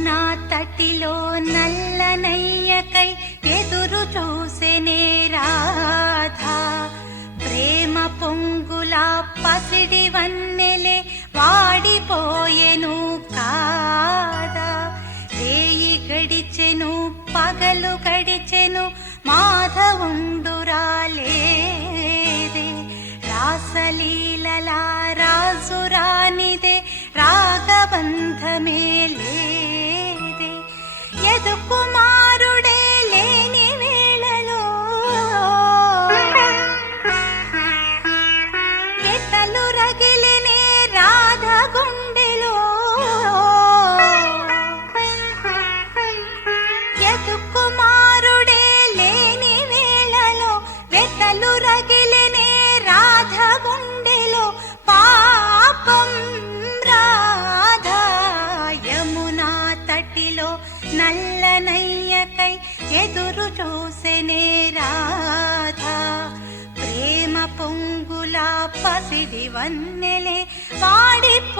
యమునా తటిలో నల్లనయ్యకై ఎదురు చూసెనే రాధా. ప్రేమ పొంగులా పసిడి వన్నెలే వాడిపోయెను కాదా. రేయి గడిచెను పగలు గడిచెను మాధవుండురాలేదే. రాసలీలలా రాజురానిదే రాగబంధమే లేదే. యదు కుమారుడే లేని వేళలో ఎతలు రగిలినే రాధ గుండెలో. యదు కుమారుడే లేని వేళలో వెతలు రగిలినే రాధ గుండెలో. పాపం రాధా యమునా తటిలో నల్లనయ్యకై ఎదురు చూసెనే రాధా. ప్రేమ పొంగులా పసిడి వన్నెలే వాడిపో